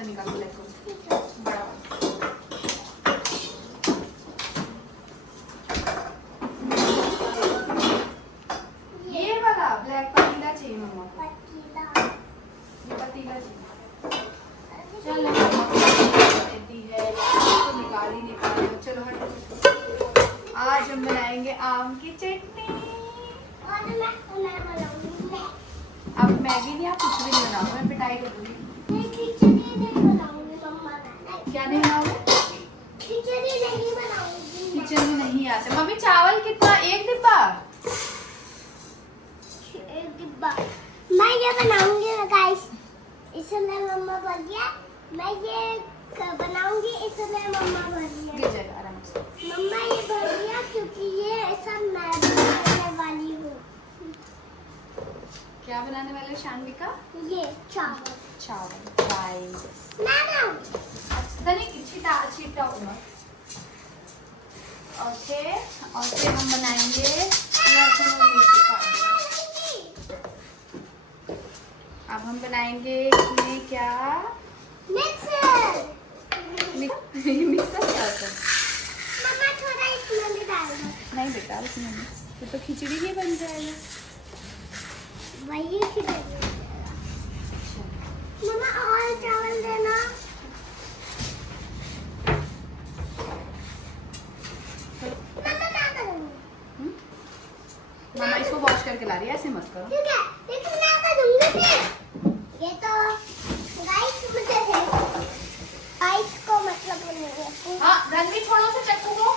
वाला निकालो, ब्लैक वाला, बड़ा वाला। ये वाला ब्लैक पतीला चाहिए मम्मा को, ये पतीला चाहिए। चल देती है तो निकाल ही निकाल। चलो हटो। आज हम बनाएंगे आम की चटनी। अब मैगी नहीं, आप कुछ भी नहीं बनाओ, मैं पिटाई कर दूंगी। क्या नहीं बनाओगे? खिचड़ी नहीं आते मम्मी। चावल कितना? एक डिब्बा? मैं ये बनाऊंगी गाइस, इसलिए मम्मा बोल दिया मैं ये बनाऊंगी, इसलिए मम्मा बोल दिया। गिर जाएगा आराम से। मम्मा ये बोल दिया क्योंकि ये ऐसा मैं बनाने वाली हूँ। क्या बनाने वाले शानविका? ये चावल। चावल राइस। नाना छिटा छिटा होगा। ओके, और फिर हम बनाएंगे अब हम बनाएंगे इसमें क्या? मिक्सर। मिक्सर क्या होता है? मम्मा थोड़ा इसमें भी डाल दो। नहीं बेटा, इसमें तो खिचड़ी ही बन जाएगा। वही खिचड़ी। मम्मा और चावल देना। मामा इसको वॉश करके ला रही है, ऐसे मत करो। ठीक है, लेकिन मैं करूंगी फिर। ये तो गाइस मुझे है। गाइस को मतलब नहीं है। हाँ, रणवीर छोड़ो से चक्कू को।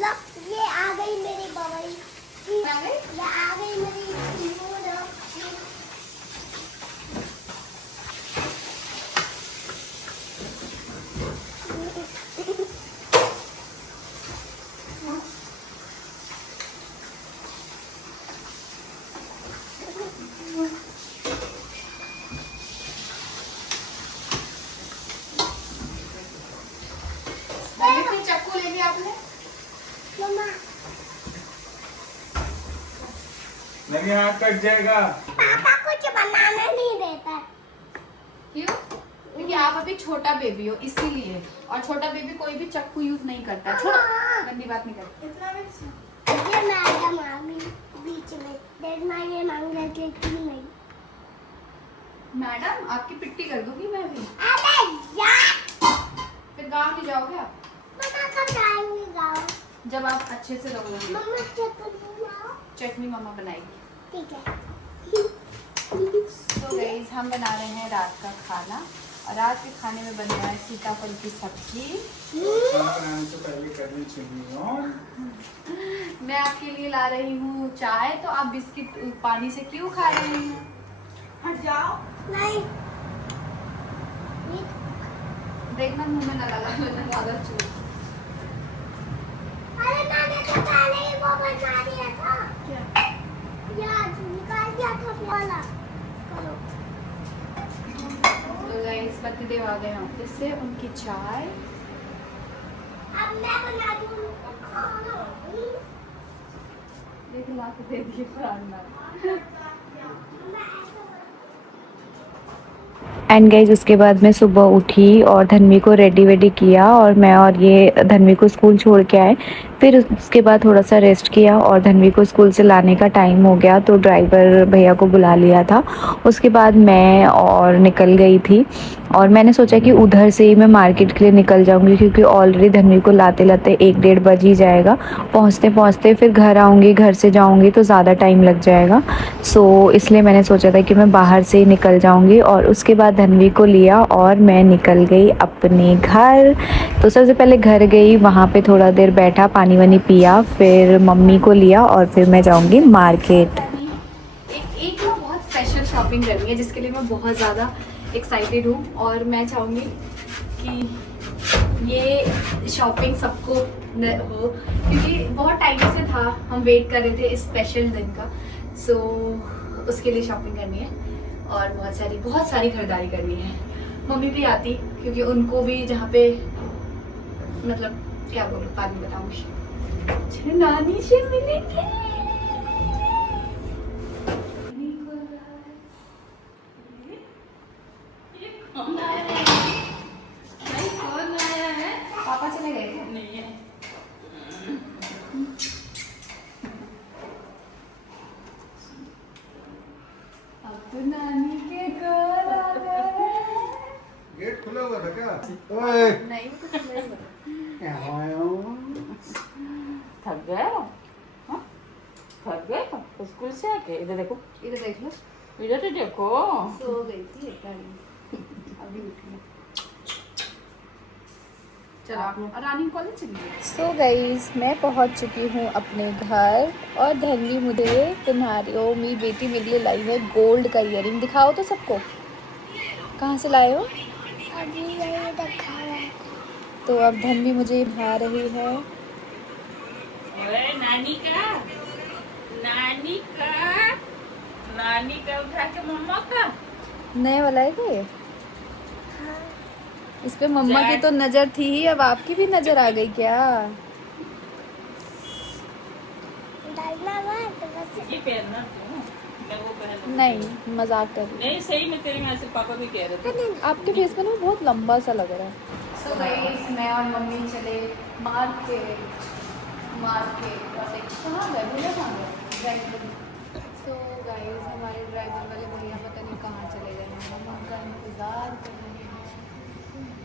लो, ये आ गई मेरी बवाई। आ गई? ये आ गई मेरी नूडल्स। रणवीर फिर चक्कू ले लिया आपने? मम्मा नहीं, हाथ कट जाएगा। पापा कुछ बनाने नहीं देता। क्यों? क्योंकि आप अभी छोटा बेबी हो इसीलिए, और छोटा बेबी कोई भी चक्कू यूज नहीं करता। छोड़ो, गंदी बात नहीं करती। ये मैडम आ गई बीच में। डेड मांगे मांग रहे थे कि नहीं। मैडम आपकी पिट्टी कर दूंगी मैं भी। अरे यार, फिर गाँव नहीं जाओगे आप? मम्मा कब जाएंगे गाँव? जब आप अच्छे से रहोगे। मम्मा चटनी लाओ। चटनी मम्मा बनाएगी। ठीक है। तो गाइस हम बना रहे हैं रात का खाना, और रात के खाने में बन रहा है सीताफल की सब्जी। खाना बनाने से पहले करनी चाहिए। और मैं आपके लिए ला रही हूँ चाय, तो आप बिस्किट पानी से क्यों खा रही हैं? हट जाओ। नहीं, देखना मुंह में ना लगा, वरना ज्यादा चूर। अरे मैंने तो पहले ही वो बना दिया था। क्या? यार निकाल दिया था वाला। तो गाइस पतिदेव आ गए ऑफिस से, उनकी चाय। अब मैं बना दूँ खाना। देख ला के दे दिए प्राणनाथ। एंड गाइज उसके बाद मैं सुबह उठी और धन्वी को रेडी वेडी किया, और मैं और ये धन्वी को स्कूल छोड़ के आए। फिर उसके बाद थोड़ा सा रेस्ट किया, और धन्वी को स्कूल से लाने का टाइम हो गया तो ड्राइवर भैया को बुला लिया था। उसके बाद मैं और निकल गई थी, और मैंने सोचा कि उधर से ही मैं मार्केट के लिए निकल जाऊंगी, क्योंकि ऑलरेडी धन्वी को लाते लाते 1-1:30 बज ही जाएगा। पहुंचते पहुंचते फिर घर आऊँगी, घर से जाऊँगी तो ज़्यादा टाइम लग जाएगा। सो इसलिए मैंने सोचा था कि मैं बाहर से ही निकल जाऊँगी। और उसके बाद धन्वी को लिया और मैं निकल गई अपने घर। तो सबसे पहले घर गई, वहाँ पे थोड़ा देर बैठा, पानी वानी पिया, फिर मम्मी को लिया और फिर मैं जाऊँगी मार्केट। एक ना बहुत स्पेशल शॉपिंग करनी है, जिसके लिए मैं बहुत ज़्यादा एक्साइटेड हूँ, और मैं चाहूँगी कि ये शॉपिंग सबको हो, क्योंकि बहुत टाइम से था, हम वेट कर रहे थे इस स्पेशल दिन का। सो उसके लिए शॉपिंग करनी है, और बहुत सारी खरीदारी करनी है। मम्मी भी आती, क्योंकि उनको भी जहाँ पे मतलब क्या बोलूँ, बाद में बताऊँगी। चलो नानी से मिलेंगे। क्या? ओए नहीं वो कुछ नहीं बोला। थक गए हो? हाँ? थक गए हो? तो स्कूल से आके इधर देखो, इधर देख लो, इधर तो देखो। सो गई थी इतना नहीं, अभी उठी है। चलो और रानी कॉलेज चली गई। सो गाइस मैं पहुंच चुकी हूँ अपने घर और धन्वी मुझे तुम्हारी मेरी बेटी मेरे लिए लाई है गोल्ड का ईयरिंग। दिखाओ तो सबको, कहाँ से लाए हो? अभी ये दिखा रहा है। तो अब धन्वी मुझे भा रही है। अरे नानी का उठा के मम्मा का नए वाला है क्या ये? इस पे मम्मा की तो नजर थी ही, अब आपकी भी नजर आ गई क्या? डालना मत बस। ये पहनना क्यों? मैं वो पहन लूं। नहीं मजाक कर रही नहीं सही में तेरे में ऐसे पापा भी कह रहे थे। हूँ। आपके फेस पे ना बहुत लंबा सा लग रहा है। सो गाइस मैं और मम्मी चले मार्केट और देख कहाँ गए भैया, कहाँ गए ड्राइवर। सो गाइस हमारे ड्राइवर वाले भैया पता नहीं कहाँ चले गए हैं, हम उनका इंतज़ार कर रहे हैं।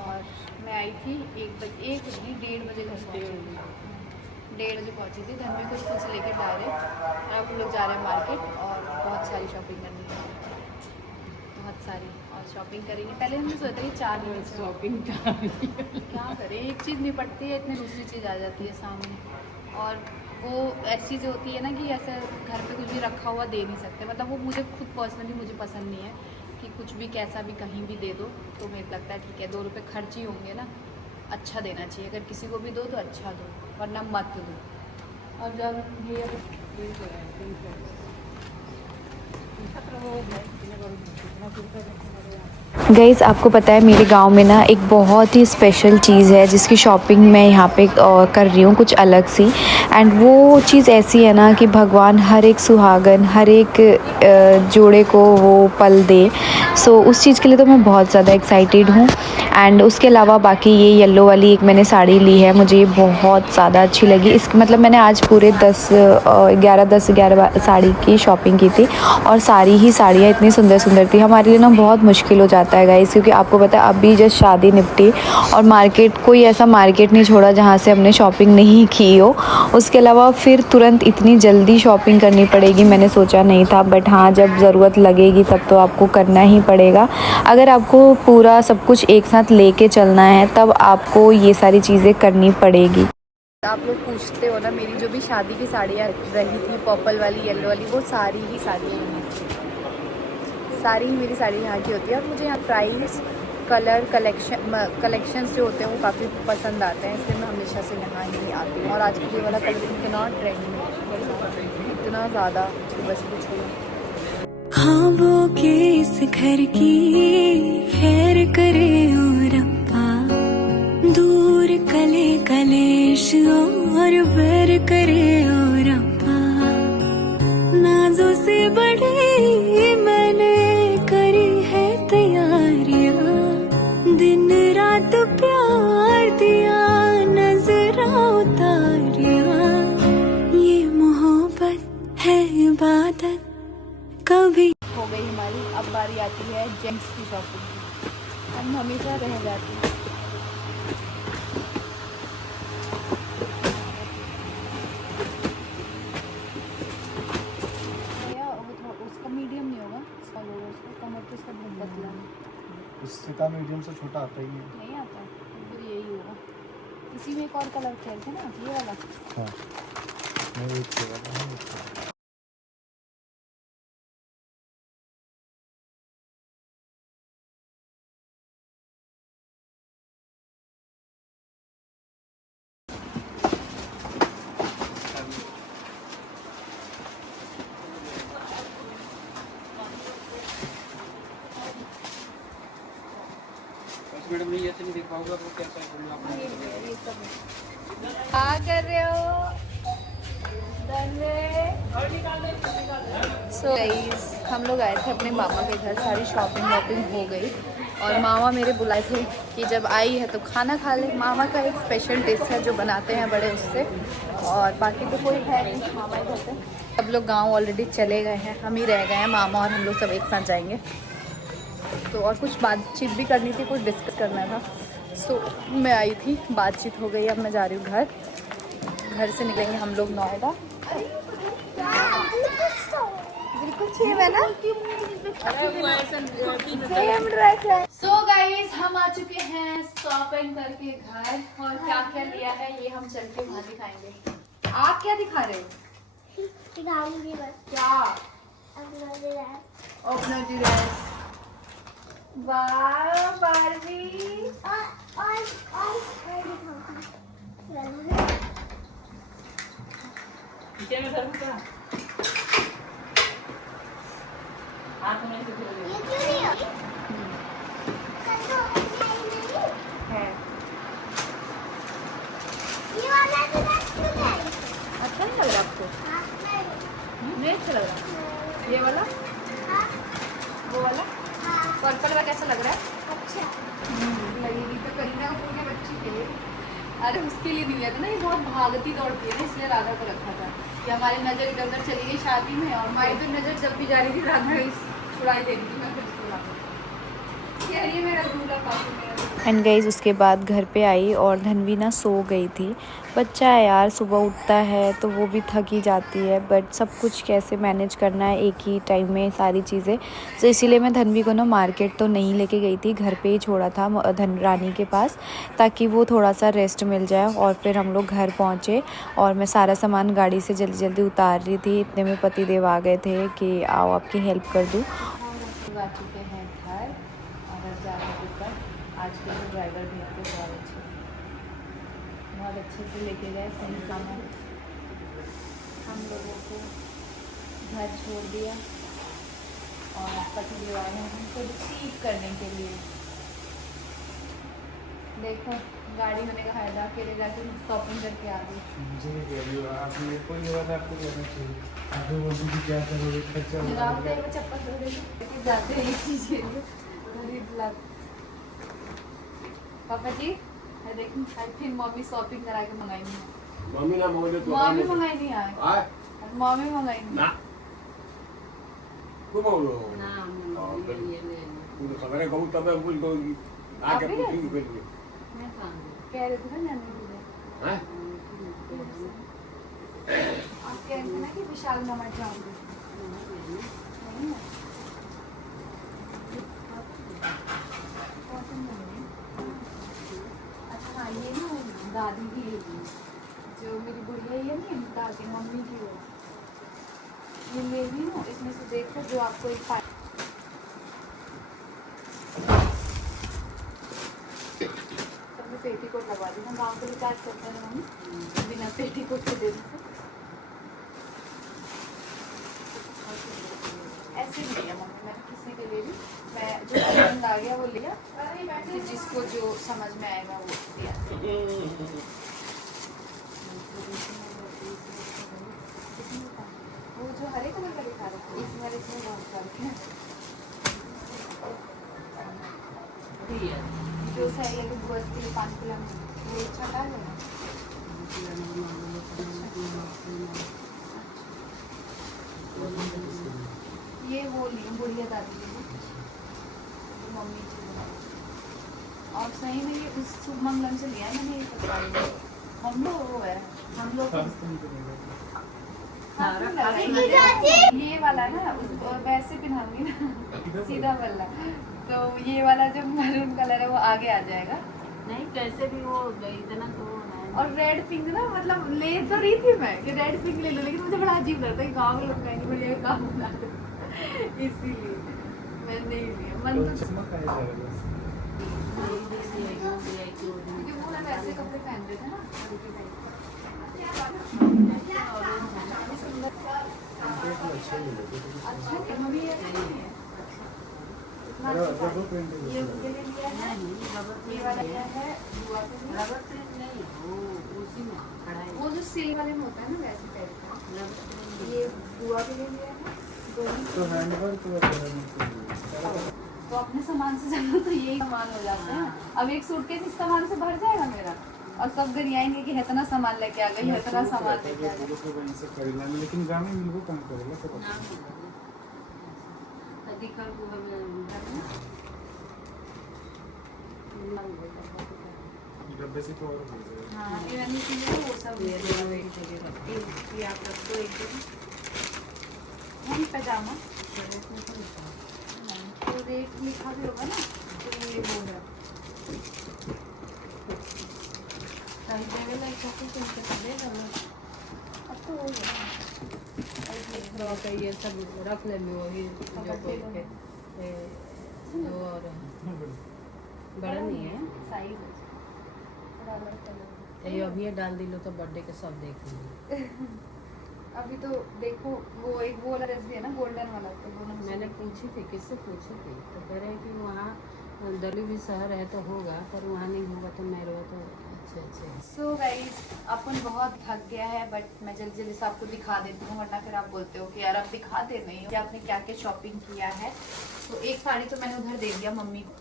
और मैं आई थी 1 बजे 1:30 घर पहुँची थी, 1:30 बजे पहुँची थी। धन्वी को स्कूल से लेकर डायरेक्ट और अब हम लोग जा रहे हैं मार्केट और बहुत सारी शॉपिंग करनी है, बहुत सारी और शॉपिंग करेंगे। पहले हमने सोचा कि 4 दिन से शॉपिंग क्या करें, एक चीज़ निपटती है इतनी दूसरी चीज़ आ जाती है सामने। और वो ऐसी चीज़ें होती है ना कि ऐसे घर पे कुछ भी रखा हुआ दे नहीं सकते, मतलब वो मुझे खुद पर्सनली मुझे पसंद नहीं है कि कुछ भी कैसा भी कहीं भी दे दो। तो मुझे लगता है ठीक है 2 रुपये खर्च ही होंगे ना, अच्छा देना चाहिए। अगर किसी को भी दो तो अच्छा दो वरना मत दो। और जब ये गाइस आपको पता है मेरे गांव में ना एक बहुत ही स्पेशल चीज़ है जिसकी शॉपिंग मैं यहाँ पे कर रही हूँ कुछ अलग सी। एंड वो चीज़ ऐसी है ना कि भगवान हर एक सुहागन हर एक जोड़े को वो पल दे। सो उस चीज़ के लिए तो मैं बहुत ज़्यादा एक्साइटेड हूँ। एंड उसके अलावा बाकी ये येलो वाली एक मैंने साड़ी ली है, मुझे ये बहुत ज़्यादा अच्छी लगी। इसकी मतलब मैंने आज पूरे 10-11 साड़ी की शॉपिंग की थी और सारी ही साड़ियाँ इतनी सुंदर सुंदर थी। हमारे लिए ना बहुत मुश्किल हो जाता है गाइस, क्योंकि आपको पता है अभी जस्ट शादी निपटी और मार्केट कोई ऐसा मार्केट नहीं छोड़ा जहाँ से हमने शॉपिंग नहीं की हो। उसके अलावा फिर तुरंत इतनी जल्दी शॉपिंग करनी पड़ेगी मैंने सोचा नहीं था, बट हाँ जब ज़रूरत लगेगी तब तो आपको करना ही पड़ेगा। अगर आपको पूरा सब कुछ एक साथ लेके चलना है तब आपको ये सारी चीज़ें करनी पड़ेगी। आप लोग पूछते हो ना, मेरी जो भी शादी की साड़ियाँ रही थी पर्पल वाली येलो वाली वो सारी ही साड़ियाँ सारी ही मेरी साड़ी यहाँ की होती है। और मुझे यहाँ प्राइस कलर कलेक्शंस जो होते हैं वो काफ़ी पसंद आते हैं, इसलिए मैं हमेशा से यहाँ ही आती हूँ। और आज ये वाला कलर इतना ट्रेंडिंग है, इतना ज़्यादा कि बस पूछो। ख्वाबों के इस घर की खैर करे और रब्बा, दूर कले कलेश और बैर करे और रब्बा, नाजों से बड़ी मैंने करी है तैयारियां, दिन रात प्यार दिया नजरा उतारिया, ये मोहब्बत है इबादत कभी। हो गई हमारी, अब बारी आती है जेंट्स की शॉपिंग की। हम हमेशा रह जाती हैं। उसका मीडियम नहीं होगा, उसका कमर तो उसका बहुत पतला है। इससे का मीडियम से छोटा आता ही है। नहीं आता तो फिर यही होगा। इसी में एक और कलर खेलते ना, ये वाला। हाँ मैं एक से वाला मैडम ये तो नहीं देख पाओगे आपको कैसा है ये सब क्या कर रहे हो? सो गाइस हम लोग आए थे अपने मामा के घर, सारी शॉपिंग वॉपिंग हो गई और मामा मेरे बुलाए थे कि जब आई है तो खाना खा ले। मामा का एक स्पेशल डिश है जो बनाते हैं बड़े उससे, और बाकी तो कोई है नहीं मामा ही कहते हैं। सब लोग गांव ऑलरेडी चले गए हैं, हम ही रह गए हैं, मामा और हम लोग सब एक साथ जाएंगे। तो और कुछ बातचीत भी करनी थी, कुछ डिस्कस करना था। सो मैं आई थी, बातचीत हो गई, अब मैं जा रही हूँ घर। घर से निकलेंगे हम लोग नोएडा। बिल्कुल सेम है ना, सेम ड्रेस है। सो गाइस हम आ चुके हैं शॉपिंग करके घर, और क्या क्या लिया है ये हम चल के वहाँ दिखाएंगे। आप क्या दिखा रहे हो? दिखाऊंगी बस क्या? अपना ड्रेस। अपना ड्रेस। वाह बारबी। और दिखाऊंगी। क्या मैं करूँ क्या? हाथ में से फिर ये क्यों नहीं हो? कल तो नहीं है ये वाला ड्रेस क्यों नहीं? अच्छा नहीं लग रहा आपको? हाँ, नहीं। नहीं अच्छा लग रहा। ये वाला, हाँ, वो वाला हाँ, पर्पल वाला कैसा लग रहा है? अच्छा। लगेगी तो करीना कपूर के बच्ची के लिए। अरे उसके लिए नहीं लिया था ना, ये बहुत भागती दौड़ती है ना, इसलिए राधा को रखा था कि हमारी नज़र इधर उधर चली गई शादी में, और हमारी तो नज़र जब भी जा रही थी राधा इस छुड़ाई दे रही थी। मैं फिर इसको ला ये मेरा दूल्हा काफी मेरा। एंड गाइज उसके बाद घर पे आई और धन्वी ना सो गई थी। बच्चा है यार, सुबह उठता है तो वो भी थक ही जाती है, बट सब कुछ कैसे मैनेज करना है एक ही टाइम में सारी चीज़ें। तो इसीलिए मैं धन्वी को ना मार्केट तो नहीं लेके गई थी, घर पे ही छोड़ा था धन रानी के पास, ताकि वो थोड़ा सा रेस्ट मिल जाए। और फिर हम लोग घर पहुँचे और मैं सारा सामान गाड़ी से जल्दी जल्दी उतार रही थी। इतने में पति देव आ गए थे कि आओ आपकी हेल्प कर दूँ। आ चुके हैं घर, और अब जा रहे ऊपर। आज के जो ड्राइवर भी थे बहुत अच्छे से लेके गए सही सामान। हम लोगों को घर छोड़ दिया और पति देव आए हैं हमको रिसीव करने के लिए। देखो गाड़ी होने का फायदा, अकेले जाके शॉपिंग करके आ गई। मुझे नहीं कह रही हो आप, मेरे को ये बात आपको कहना चाहिए। आगे बोलूँ कि क्या करोगे, खर्चा जवाब दे, वो चप्पल धो देगी जाते हैं इसी चीज़ खरीद ला। पापा जी मैं देखूँ फिर मम्मी शॉपिंग करा के मंगाई नहीं, मम्मी ना मंगाई तो मम्मी मंगाई नहीं आए, आए मम्मी मंगाई नहीं। ना तू बोलो ना तू खबर है कहूँ तब बोल दो ना आप क्या भी पूछेंगे फिर भी मैं खाऊंगी। कह रहे थे ना नानी जी ने, हैं आप कह रहे थे ना कि विशाल मामा जाऊंगी। नहीं ना? अच्छा हाँ ये ना दादी की जो मेरी बुढ़िया ये नहीं दादी मम्मी की वो ये ले ली ना, इसमें से देखो जो आपको एक सबने पेटीकोट लगवा दी। हम गाँव के रिचार्ज करते हैं मम्मी बिना पेटीकोट के दे देते ऐसे नहीं लिया मम्मी, मैंने किसी के लिए भी मैं जो पसंद आ गया वो लिया, फिर जिसको जो समझ में आएगा वो दिया। वो जो हरे कलर का दिखा रहा है इसमें बहुत फर्क है। जो सही लगे बस के लिए 5 किलो वो अच्छा डाल देना। ये वो ली बुढ़िया दादी के लिए, मम्मी की और सही में ये उस शुभ मंगलम से लिया है मैंने। ये पता हम लोग वो है हम लोग ये वाला ना वैसे पहनाऊंगी ना सीधा वाला, तो ये वाला जो मैरून कलर है वो आगे आ जाएगा। नहीं कैसे भी वो इतना तो है। और रेड पिंक ना मतलब ले तो रही थी मैं कि रेड पिंक ले लो, लेकिन मुझे बड़ा अजीब लगता है गाँव के लोग कहेंगे बढ़िया काम बना दो, इसीलिए मैं नहीं लिया। मन तो चमक आ जाएगा। क्योंकि वो ना वैसे कपड़े पहनते थे ना अच्छा क्या मम्मी ये नहीं है इतना अच्छा ये उनके लिए लिया है। ये वाला क्या है बुआ के लिए, रबर प्रिंट नहीं वो उसी में खड़ा है। वो जो सिल वाले में होता है ना वैसे टाइप का। ये बुआ के लिए लिया है दोनों। तो हैंडवर्क वगैरह तो अपने सामान से जाना तो यही सामान हो जाता है। अब एक सूटकेस इस सामान से भर जाएगा मेरा, और सब गरियाएंगे कि इतना सामान लेके आ गई, इतना सामान लेके आ गई। वहीं से खरीद लेंगे, लेकिन गाँव में मिलको कम करेगा सब। डब्बे से तो और हो जाएगा। हाँ इरानी चीज़ें वो सब ये दोनों एक जगह रखती हूँ। ये आप रख दो एक दिन। हम पैजामा तो रेट लिखा भी होगा ना, तो ये वो है साइज लेवल लाइक काफ़ी चलते चलेगा वो। अब तो हो गया फ्रॉक है ये सब रख लेंगे वही जो कोई के जो और बड़ा नहीं है साइज ये अभी ये डाल दिलो तो बर्थडे के सब देख लेंगे। अभी तो देखो वो एक वो वाला ड्रेस भी है ना गोल्डन वाला, तो दोनों में से मैंने पूछी थी किससे पूछी थी तो कह रहे हैं कि वहाँ दिल्ली भी शहर है तो होगा, पर वहाँ नहीं होगा तो मैं रहो तो अच्छे। सो गाइस अपन बहुत थक गया है, बट मैं जल्दी जल्दी से आपको दिखा देती हूँ, वरना फिर आप बोलते हो कि यार आप दिखाते नहीं हो कि आपने क्या क्या शॉपिंग किया है। तो एक साड़ी तो मैंने उधर दे दिया मम्मी को,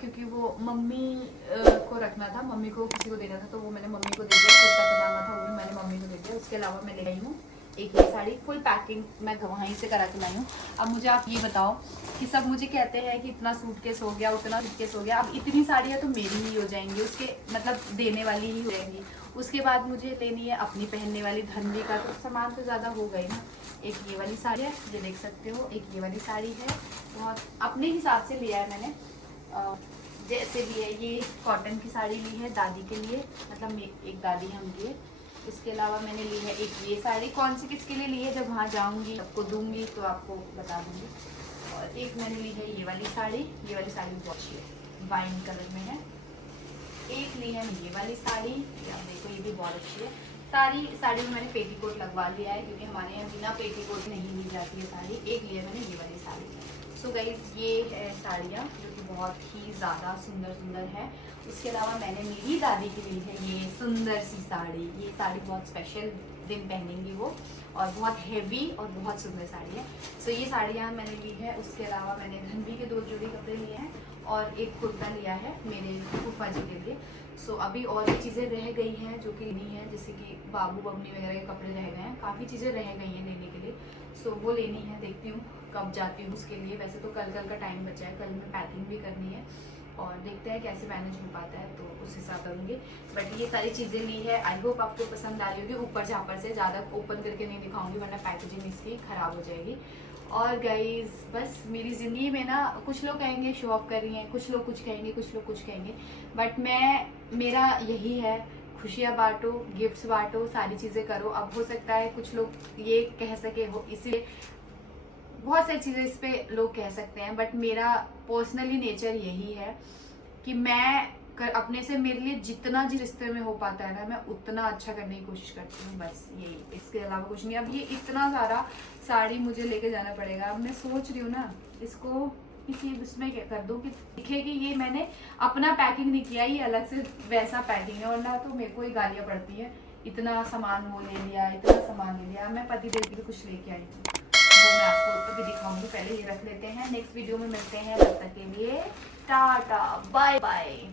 क्योंकि वो मम्मी को रखना था, मम्मी को किसी को देना था, तो वो मैंने मम्मी को दे दिया। कुर्ता पजामा था वो भी मैंने मम्मी को दे दिया। उसके अलावा मैं ले आई हूँ एक ये साड़ी, फुल पैकिंग मैं वहीं से करा के लाई हूँ। अब मुझे आप ये बताओ कि सब मुझे कहते हैं कि इतना सूटकेस हो गया, उतना सूटकेस हो गया। अब इतनी साड़ियाँ तो मेरी ही हो जाएंगी, उसके मतलब देने वाली ही हो जाएंगी। उसके बाद मुझे लेनी है अपनी पहनने वाली धनवी का, तो सामान तो ज़्यादा हो गई ना। एक ये वाली साड़ी है, ये देख सकते हो, एक ये वाली साड़ी है, बहुत अपने हिसाब से लिया है मैंने। जैसे भी है, ये कॉटन की साड़ी ली है दादी के लिए, मतलब एक दादी हम लिए। इसके अलावा मैंने ली है एक ये साड़ी, कौन सी किसके लिए ली है जब वहाँ जाऊँगी सबको दूंगी तो आपको बता दूंगी। और एक मैंने ली है ये वाली साड़ी, ये वाली साड़ी बहुत अच्छी है, वाइन कलर में है। एक ली है ये वाली साड़ी, आप देखो ये भी बहुत अच्छी है। साड़ी में मैंने पेटीकोट लगवा लिया है, क्योंकि हमारे यहाँ बिना पेटीकोट नहीं ली जाती है साड़ी। एक लिया मैंने ये वाली साड़ी। सो गाइस ये है साड़ियाँ जो कि बहुत ही ज़्यादा सुंदर सुंदर है। उसके अलावा मैंने मेरी दादी के लिए है ये सुंदर सी साड़ी। ये साड़ी बहुत स्पेशल दिन पहनेंगी वो, और बहुत हेवी और बहुत सुंदर साड़ी है। सो ये साड़ियाँ मैंने ली है। उसके अलावा मैंने धनवी के 2 जोड़ी कपड़े लिए हैं और एक कुर्ता लिया है मेरे फूफा जी के लिए। सो अभी और भी चीज़ें रह गई हैं जो कि लेनी है, जैसे कि बाबू बम्मी वगैरह के कपड़े रह गए हैं, काफ़ी चीज़ें रह गई हैं लेने के लिए। सो वो लेनी है, देखती हूँ कब जाती हूँ उसके लिए। वैसे तो कल का टाइम बचा है, कल में पैकिंग भी करनी है और देखते हैं कैसे मैनेज हो पाता है, तो उस हिसाब करूँगी। बट ये सारी चीज़ें ली है, आई होप आपको पसंद आ रही होगी। ऊपर झापर से ज़्यादा ओपन करके नहीं दिखाऊंगी, वरना पैकेजिंग इसकी ख़राब हो जाएगी। और गाइज बस मेरी ज़िंदगी में ना, कुछ लोग कहेंगे शो ऑफ कर रही हैं, कुछ लोग कुछ कहेंगे, कुछ लोग कुछ कहेंगे, बट मेरा यही है, खुशियाँ बांटो, गिफ्ट्स बांटो, सारी चीज़ें करो। अब हो सकता है कुछ लोग ये कह सके हो, इसलिए बहुत सारी चीज़ें इस पे लोग कह सकते हैं, बट मेरा पर्सनली नेचर यही है कि मैं अपने से मेरे लिए जितना जिस रिश्ते में हो पाता है ना, मैं उतना अच्छा करने की कोशिश करती हूँ, बस यही। इसके अलावा कुछ नहीं। अब ये इतना सारा साड़ी मुझे लेके जाना पड़ेगा। अब मैं सोच रही हूँ ना, इसको किसी उसमें क्या कर दूँ कि दिखे कि ये मैंने अपना पैकिंग नहीं किया, ये अलग से वैसा पैकिंग है, वरना तो मेरे को ही गालियाँ पड़ती है, इतना सामान वो ले लिया, इतना सामान ले लिया। मैं पति देव के लिए कुछ लेके आई थी, वो मैं आपको भी दिखाऊंगी। पहले ये रख लेते हैं, नेक्स्ट वीडियो में मिलते हैं, तब तक के लिए टाटा बाय बाय।